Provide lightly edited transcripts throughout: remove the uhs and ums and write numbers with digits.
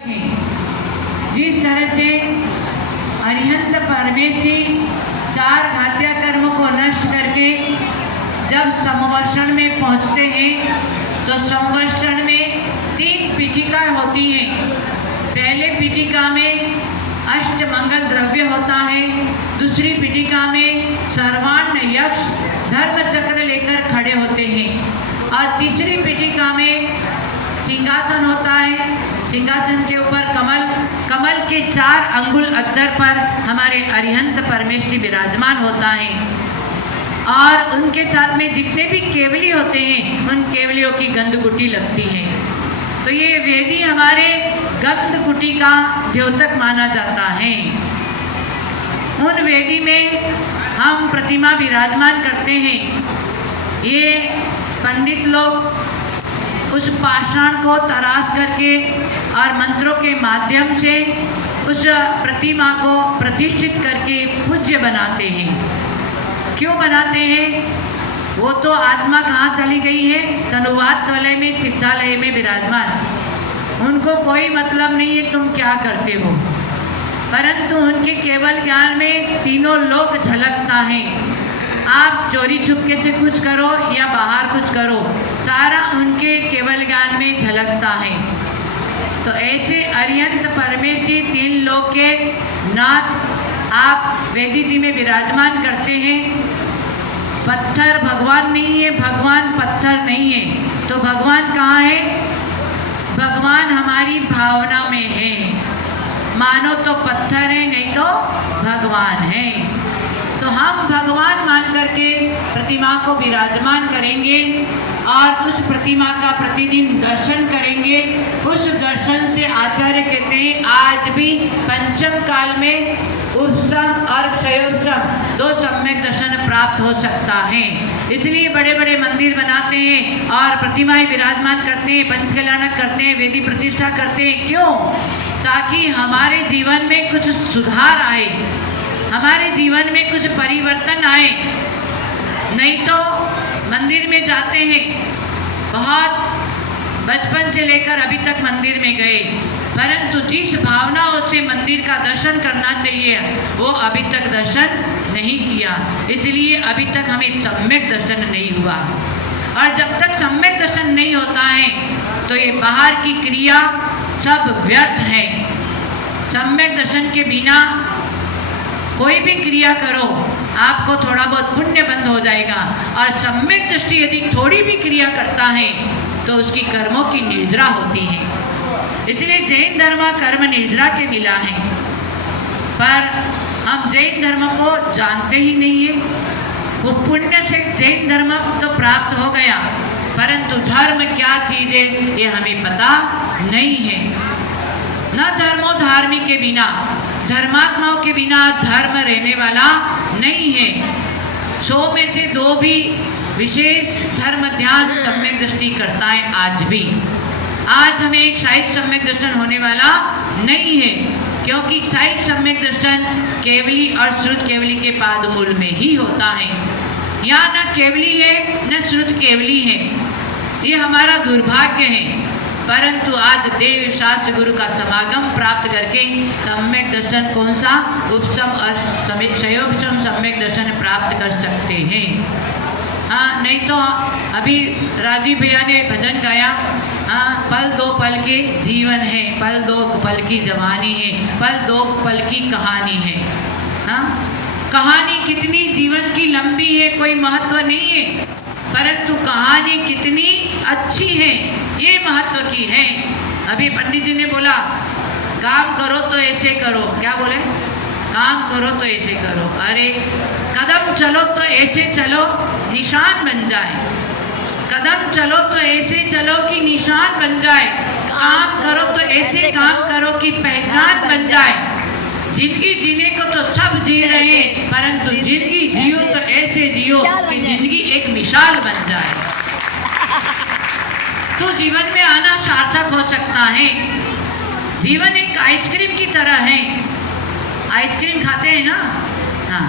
जिस तरह से अरिहंत परमेष्ठी चार घात्या कर्मों को नष्ट करके जब संवत्सरण में पहुंचते हैं तो संवत्सरण में 3 पीठिका होती हैं। पहले पीठिका में अष्टमंगल द्रव्य होता है, दूसरी पीठिका में सर्वान्न यक्ष धर्म चक्र लेकर खड़े होते हैं और तीसरी पीठिका में सिंहासन होता है। सिंहासन के ऊपर कमल के 4 अंगुल अद्दर पर हमारे अरिहंत परमेष्ठी विराजमान होता है और उनके साथ में जितने भी केवली होते हैं उन केवलियों की गंधकुटी लगती है। तो ये वेदी हमारे गंधकुटी का द्योतक माना जाता है। उन वेदी में हम प्रतिमा विराजमान करते हैं। ये पंडित लोग उस पाषाण को तराश करके और मंत्रों के माध्यम से उस प्रतिमा को प्रतिष्ठित करके पूज्य बनाते हैं। क्यों बनाते हैं? वो तो आत्मा कहाँ चली गई है? तनुवात वलय में, चित्तालय में विराजमान। उनको कोई मतलब नहीं है तुम क्या करते हो, परंतु उनके केवल ज्ञान में तीनों लोक झलकता है। आप चोरी छुपके से कुछ करो या बाहर कुछ करो, सारा उनके केवल ज्ञान में झलकता है। तो ऐसे अरिहंत परमेष्ठी 3 लोक के नाथ आप वेदी जी में विराजमान करते हैं। पत्थर भगवान नहीं है, भगवान पत्थर नहीं है। तो भगवान कहाँ है? भगवान हमारी भावना में है। मानो तो पत्थर है, नहीं तो भगवान है। तो हम भगवान मान करके प्रतिमा को विराजमान करेंगे और उस प्रतिमा का प्रतिदिन दर्शन करेंगे। उस दर्शन से आचार्य कहते हैं आज भी पंचम काल में उत्सम और क्षयोत्सम 2 सम्यक दर्शन प्राप्त हो सकता है। इसलिए बड़े बड़े मंदिर बनाते हैं और प्रतिमाएं विराजमान करते हैं, पंचकल्याणक करते हैं, वेदी प्रतिष्ठा करते हैं। क्यों? ताकि हमारे जीवन में कुछ सुधार आए, हमारे जीवन में कुछ परिवर्तन आए। नहीं तो मंदिर में जाते हैं, बहुत बचपन से लेकर अभी तक मंदिर में गए, परंतु जिस भावनाओं से मंदिर का दर्शन करना चाहिए वो अभी तक दर्शन नहीं किया। इसलिए अभी तक हमें सम्यक दर्शन नहीं हुआ। और जब तक सम्यक दर्शन नहीं होता है तो ये बाहर की क्रिया सब व्यर्थ है। सम्यक दर्शन के बिना कोई भी क्रिया करो आपको थोड़ा बहुत पुण्य बंद हो जाएगा। और सम्यक दृष्टि यदि थोड़ी भी क्रिया करता है तो उसकी कर्मों की निर्जरा होती है। इसलिए जैन धर्म कर्म निर्जरा के मिला है, पर हम जैन धर्म को जानते ही नहीं है। वो पुण्य से जैन धर्म तो प्राप्त हो गया, परंतु धर्म क्या चीज है ये हमें पता नहीं है। न धर्मो धार्मिक के बिना, धर्मात्माओं के बिना धर्म रहने वाला नहीं है। 100 में से 2 भी विशेष धर्म ध्यान सम्यक दृष्टि करता है आज भी। आज हमें एक शायद सम्यक दर्शन होने वाला नहीं है, क्योंकि शायद सम्यक दर्शन केवली और श्रुत केवली के पादमूल में ही होता है। यहाँ न केवली है न श्रुत केवली है, ये हमारा दुर्भाग्य है। परंतु आज देव शास्त्र गुरु का समागम प्राप्त करके सम्यक दर्शन कौन सा उपसम और क्षयोपम सम्यक दर्शन प्राप्त कर सकते हैं। हाँ, नहीं तो अभी राजीव भैया ने भजन गाया, हाँ, पल 2 पल के जीवन है, पल 2 पल की जवानी है, पल 2 पल की कहानी है। हाँ, कहानी कितनी जीवन की लंबी है कोई महत्व नहीं है, परंतु कहानी कितनी अच्छी है ये महत्व की है। अभी पंडित जी ने बोला काम करो तो ऐसे करो, क्या बोले? काम करो तो ऐसे करो। अरे कदम चलो तो ऐसे चलो निशान बन जाए, कदम चलो तो ऐसे चलो कि निशान बन जाए, काम करो तो ऐसे काम करो कि पहचान बन जाए। जिंदगी जीने को तो सब जी रहे हैं, परंतु जिंदगी जियो तो ऐसे जियो कि जिंदगी एक मिसाल बन जाए, तो जीवन में आना सार्थक हो सकता है। जीवन एक आइसक्रीम की तरह है। आइसक्रीम खाते हैं ना, हाँ,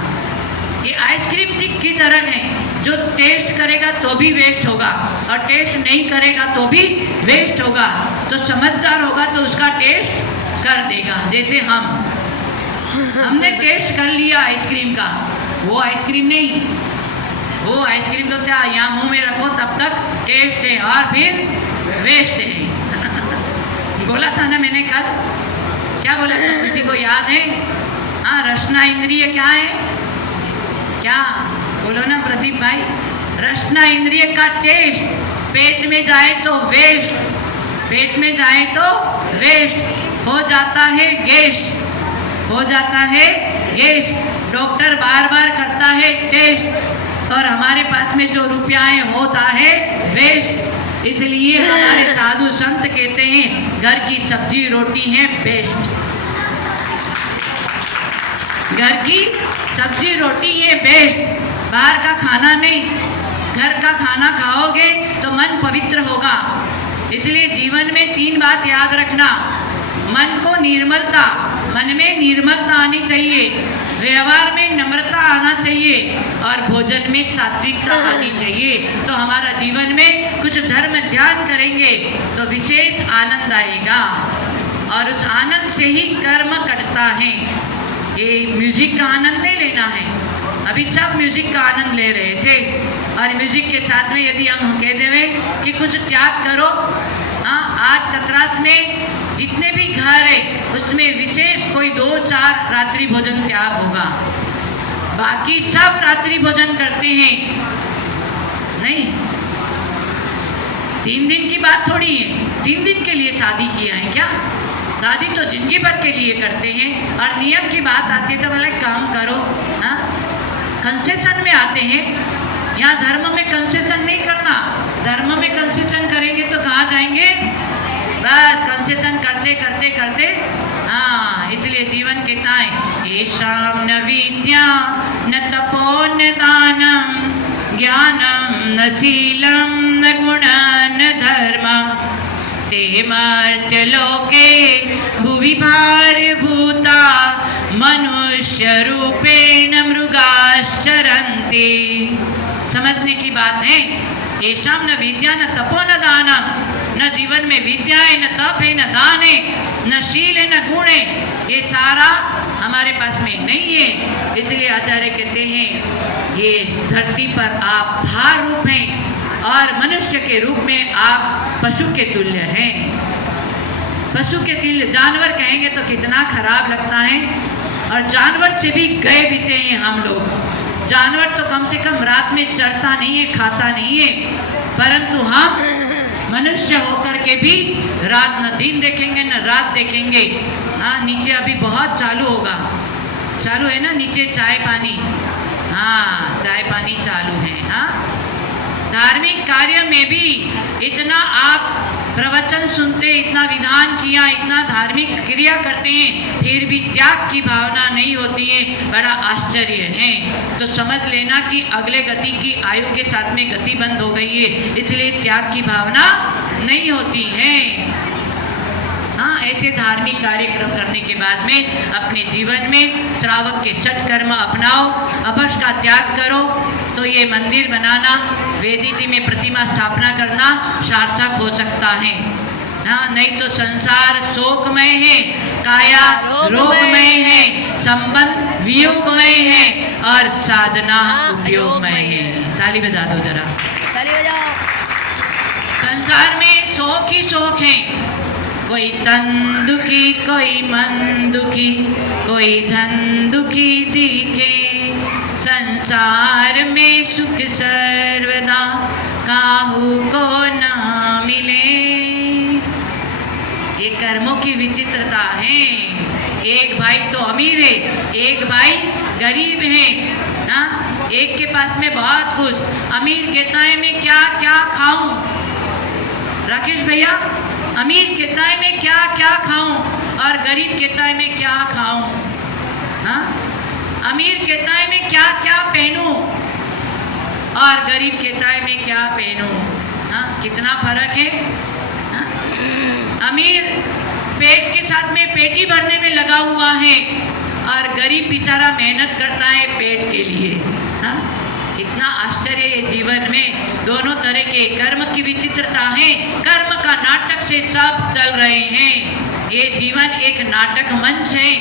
ये आइसक्रीम की तरह है। जो टेस्ट करेगा तो भी वेस्ट होगा और टेस्ट नहीं करेगा तो भी वेस्ट होगा। तो समझदार होगा तो उसका टेस्ट कर देगा। जैसे हमने टेस्ट कर लिया आइसक्रीम का, वो आइसक्रीम नहीं, वो आइसक्रीम तो क्या यहाँ मुंह में रखो तब तक टेस्ट है और फिर वेस्ट है। बोला था ना मैंने कल, क्या बोला था, किसी को याद है? हाँ, रसना इंद्रिय क्या है? क्या बोलो ना प्रदीप भाई, रसना इंद्रिय का टेस्ट पेट में जाए तो वेस्ट, पेट में जाए तो वेस्ट हो जाता है, गैस हो जाता है, गैस। डॉक्टर बार बार करता है टेस्ट और हमारे पास में जो रुपया है होता है वेस्ट। इसलिए हमारे साधु संत कहते हैं घर की सब्जी रोटी है बेस्ट, घर की सब्जी रोटी है बेस्ट, बाहर का खाना नहीं। घर का खाना खाओगे तो मन पवित्र होगा। इसलिए जीवन में 3 बात याद रखना, मन को निर्मलता, मन में निर्मलता आनी चाहिए, व्यवहार में नम्रता आना चाहिए और भोजन में सात्विकता आनी चाहिए। तो हमारा जीवन में कुछ धर्म ध्यान करेंगे तो विशेष आनंद आएगा और उस आनंद से ही कर्म कटता है। ये म्यूजिक का आनंद नहीं लेना है, अभी सब म्यूजिक का आनंद ले रहे थे और म्यूजिक के साथ में यदि हम कह देवें कि कुछ त्याग करो, हाँ, आज कतरास में जितने भी घर है उसमें विशेष कोई 2-4 रात्रि भोजन त्याग होगा, बाकी सब रात्रि भोजन करते हैं। नहीं, 3 दिन की बात थोड़ी है, 3 दिन के लिए शादी किया है क्या? शादी तो जिंदगी भर के लिए करते हैं और नियम की बात आती है तो बोले काम करो। हाँ, कंसेशन में आते हैं, यहाँ धर्म में कंसेशन नहीं करना। धर्म में कंसेशन करेंगे तो कहाँ जाएंगे? बस कंसेशन करते करते करते, हाँ, इसलिए जीवन कहता है येषां न विद्या न तपो न दानम ज्ञानम न शीलम न गुणं न धर्मः ते मर्त्य लोके भुवि भारभूता मनुष्य रूपेण मृगाश्चरन्ति। समझने की बात है, येषां न विद्या न तपो न दानम, न जीवन में विद्या है, न तप है, न दान है, न शील है, न गुण है, ये सारा हमारे पास में नहीं है। इसलिए आचार्य कहते हैं ये धरती पर आप भार रूप हैं और मनुष्य के रूप में आप पशु के तुल्य हैं। पशु के तुल्य, जानवर कहेंगे तो कितना खराब लगता है और जानवर से भी गए बीते हैं हम लोग। जानवर तो कम से कम रात में चरता नहीं है, खाता नहीं है, परंतु हम मनुष्य होकर के भी रात न दिन देखेंगे न रात देखेंगे। हाँ, नीचे अभी बहुत चालू होगा, चालू है ना नीचे चाय पानी, हाँ चाय पानी चालू है। हाँ, धार्मिक कार्य में भी इतना आप प्रवचन सुनते, इतना विधान किया, इतना धार्मिक क्रिया करते हैं, फिर भी त्याग की भावना नहीं होती है, बड़ा आश्चर्य है। तो समझ लेना कि अगले गति की आयु के साथ में गति बंद हो गई है, इसलिए त्याग की भावना नहीं होती है। हाँ, ऐसे धार्मिक कार्यक्रम करने के बाद में अपने जीवन में श्रावक के सत्कर्म अपनाओ, अपश का त्याग करो तो ये मंदिर बनाना, वेदी जी में प्रतिमा स्थापना करना सार्थक हो सकता है। हाँ, नहीं तो संसार शोकमय है, काया रोगमय है, संबंध वियोगमय है और साधना उपयोगमय है। ताली बजा दो जरा, ताली बजाओ। संसार में शोक ही शोक है, कोई तन दुखी, कोई मन दुखी, कोई धन दुखी दिखे, संसार में सुख सर्वदा काहू को ना मिले। ये कर्मों की विचित्रता है। एक भाई तो अमीर है, एक भाई गरीब है। ना, एक के पास में बहुत कुछ, अमीर कहता है मैं क्या क्या खाऊं, राकेश भैया, अमीर कहता है मैं क्या क्या खाऊं और गरीब कहता है मैं क्या खाऊं। हाँ, अमीर कहता है मैं क्या क्या पहनूं और गरीब कहता है मैं क्या पहनूं। हाँ, कितना फर्क है। हाँ? अमीर पेट के साथ में पेटी भरने में लगा हुआ है और गरीब बेचारा मेहनत करता है पेट के लिए। हाँ? इतना आश्चर्य है जीवन में, दोनों तरह के कर्म की विचित्रता है। कर्म का नाटक से सब चल रहे हैं। ये जीवन एक नाटक मंच है।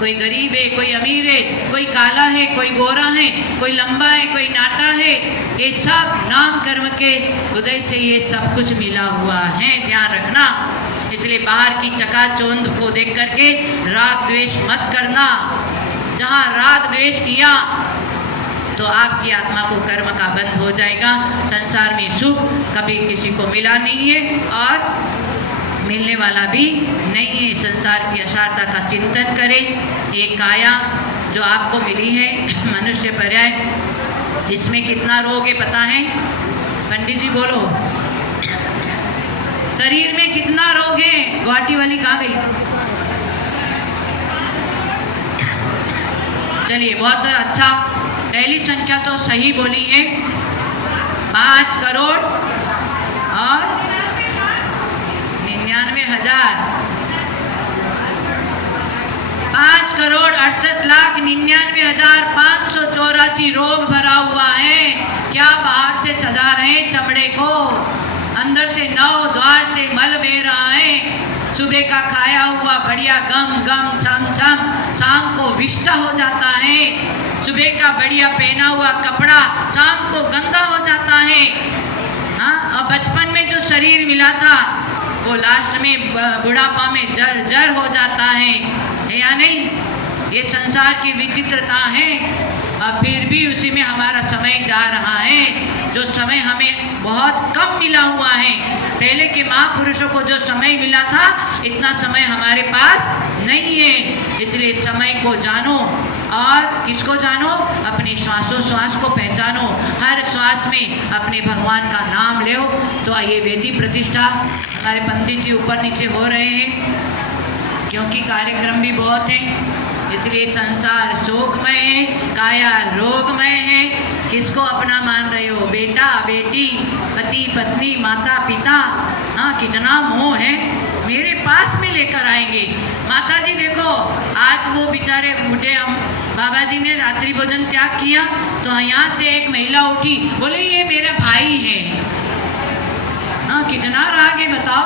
कोई गरीब है, कोई अमीर है, कोई काला है, कोई गोरा है, कोई लंबा है, कोई नाटा है, ये सब नाम कर्म के उदय से ये सब कुछ मिला हुआ है, ध्यान रखना। इसलिए बाहर की चकाचौंध को देख करके राग द्वेष मत करना। जहाँ राग द्वेष किया तो आपकी आत्मा को कर्म का बंध हो जाएगा। संसार में सुख कभी किसी को मिला नहीं है और मिलने वाला भी नहीं है। संसार की असारता का चिंतन करें। एक काया जो आपको मिली है मनुष्य पर्याय, इसमें कितना रोग है पता है? पंडित जी बोलो, शरीर में कितना रोग है? गुवाहाटी वाली कहाँ गई? चलिए बहुत अच्छा, पहली संख्या तो सही बोली है, 5 करोड़ और 99,000। 5 करोड़ 68,99,584 रोग भरा हुआ है। क्या बाहर से सजा रहे हैं चमड़े को, अंदर से 9 द्वार से मल बह रहा है। सुबह का खाया हुआ बढ़िया गम गम छम छम शाम को विष्टा हो जाता है। सुबह का बढ़िया पहना हुआ कपड़ा शाम को गंदा हो जाता है। हाँ, और बचपन में जो शरीर मिला था वो लास्ट में बुढ़ापा में जर्जर हो जाता है या नहीं? ये संसार की विचित्रता है। और फिर भी उसी में हमारा समय जा रहा है, जो समय हमें बहुत कम मिला हुआ है। पहले के महापुरुषों को जो समय मिला था इतना समय हमारे पास नहीं है। इसलिए समय को जानो और किसको जानो? अपने श्वासोश्वास को पहचानो। हर श्वास में अपने भगवान का नाम लो। तो ये वेदी प्रतिष्ठा हमारे पंडित जी ऊपर नीचे हो रहे हैं क्योंकि कार्यक्रम भी बहुत हैं। इसलिए संसार शोकमय है, काया रोगमय है। किसको अपना मान रहे हो? बेटा बेटी, पति पत्नी, माता पिता। हाँ, कितना मोह है। मेरे पास में लेकर आएंगे। माता जी देखो, आज वो बेचारे बूढ़े बाबा जी ने रात्रि भोजन त्याग किया तो यहाँ से एक महिला उठी, बोले ये मेरा भाई है। हाँ, कितना राग है बताओ।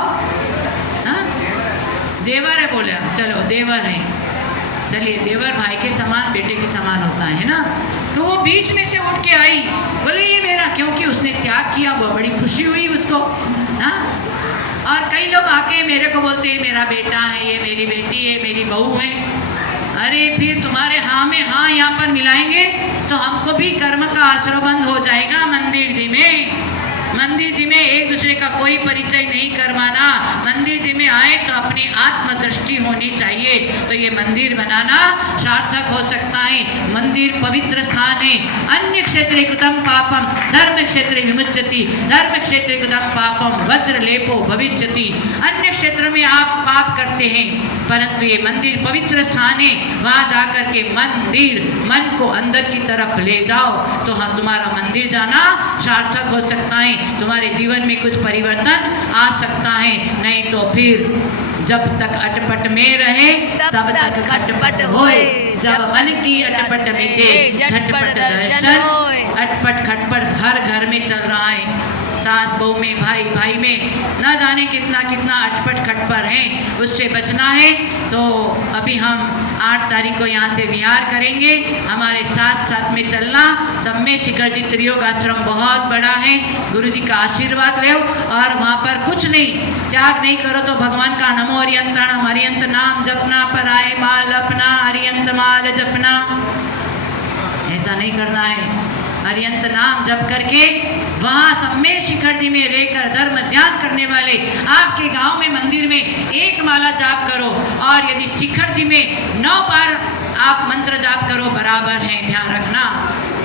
हाँ, देवर है, बोले चलो देवर है। चलिए, देवर भाई के समान बेटे के समान होता है ना। तो वो बीच में से उठ के आई, बोले ये मेरा, क्योंकि उसने त्याग किया, वो बड़ी खुशी हुई उसको। हाँ, और कई लोग आके मेरे को बोलते हैं मेरा बेटा है, ये मेरी बेटी है, मेरी बहू है। अरे फिर तुम्हारे हाँ में हाँ यहाँ पर मिलाएंगे तो हमको भी कर्म का आश्रबंध हो जाएगा। मंदिर जी में एक दूसरे का कोई परिचय नहीं करवाना। मंदिर जी में आए तो अपनी आत्मदृष्टि होनी चाहिए। तो ये मंदिर बनाना सार्थक हो सकता है। मंदिर पवित्र स्थान है। अन्य क्षेत्रे कृतं पापम धर्म क्षेत्रे विमुच्यति, धर्म क्षेत्रे कृतं पापम वज्र लेपो भविष्यति। अन्य क्षेत्र में आप पाप करते हैं परंतु ये मंदिर पवित्र स्थान है। वहाँ जाकर के मन को अंदर की तरफ ले जाओ तो हम तुम्हारा मंदिर जाना सार्थक हो सकता है। तुम्हारे जीवन में कुछ परिवर्तन आ सकता है। नहीं तो फिर जब तक अटपट में रहे तब तक खटपट होए। जब मन की अटपट मिटे झटपट दर्शन। अटपट खटपट हर घर में चल रहा है। सास बहू में, भाई भाई में, न जाने कितना कितना अटपट खटपट है। उससे बचना है तो अभी हम 8 तारीख को यहाँ से विहार करेंगे। हमारे साथ साथ में चलना। सब में शिखर जी त्रियोग आश्रम बहुत बड़ा है। गुरु जी का आशीर्वाद लो और वहाँ पर कुछ नहीं, त्याग नहीं करो तो भगवान का नमो हरियंत्रणम, हरियंत नाम जपना, पर आए माल अपना, हरियंत माल जपना। ऐसा नहीं करना है। हरियंत नाम जप करके वहाँ सब में शिखर जी में रहकर धर्म ध्यान करने वाले आपके गांव में मंदिर में 1 माला जाप करो। और यदि शिखर जी में 9 बार आप मंत्र जाप करो बराबर है। ध्यान रखना,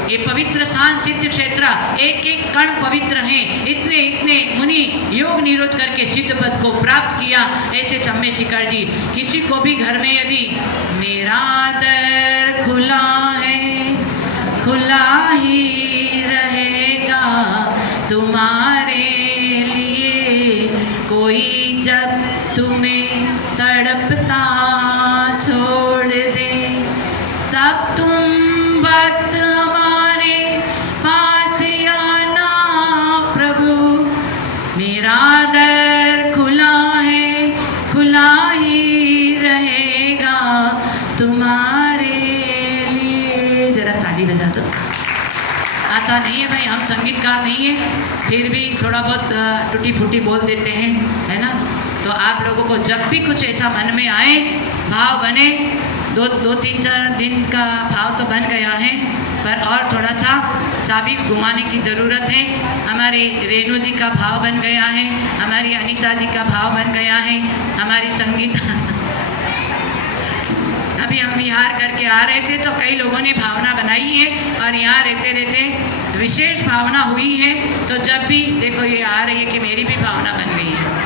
ये पवित्र स्थान सिद्ध क्षेत्र, एक एक कण पवित्र हैं। इतने इतने मुनि योग निरोध करके सिद्ध पद को प्राप्त किया। ऐसे समय शिखर जी किसी को भी घर में यदि मेरा दर खुला है, खुला ही रहेगा तुम्हारे लिए। कोई जब तुम्हें तड़पता छोड़ दे तब तुम वक्त हमारे पास आना प्रभु। मेरा दर खुला है, खुला ऐसा नहीं है भाई, हम संगीतकार नहीं हैं, फिर भी थोड़ा बहुत टूटी फूटी बोल देते हैं, है ना। तो आप लोगों को जब भी कुछ ऐसा मन में आए, भाव बने, दो तीन चार दिन का भाव तो बन गया है, पर और थोड़ा सा चाबी घुमाने की ज़रूरत है। हमारे रेणु जी का भाव बन गया है, हमारी अनीता जी का भाव बन गया है, हमारी संगीत अभी हम बिहार करके आ रहे थे तो कई लोगों ने भावना बनाई है और यहाँ रहते रहते विशेष भावना हुई है। तो जब भी देखो ये आ रही है कि मेरी भी भावना बन गई है।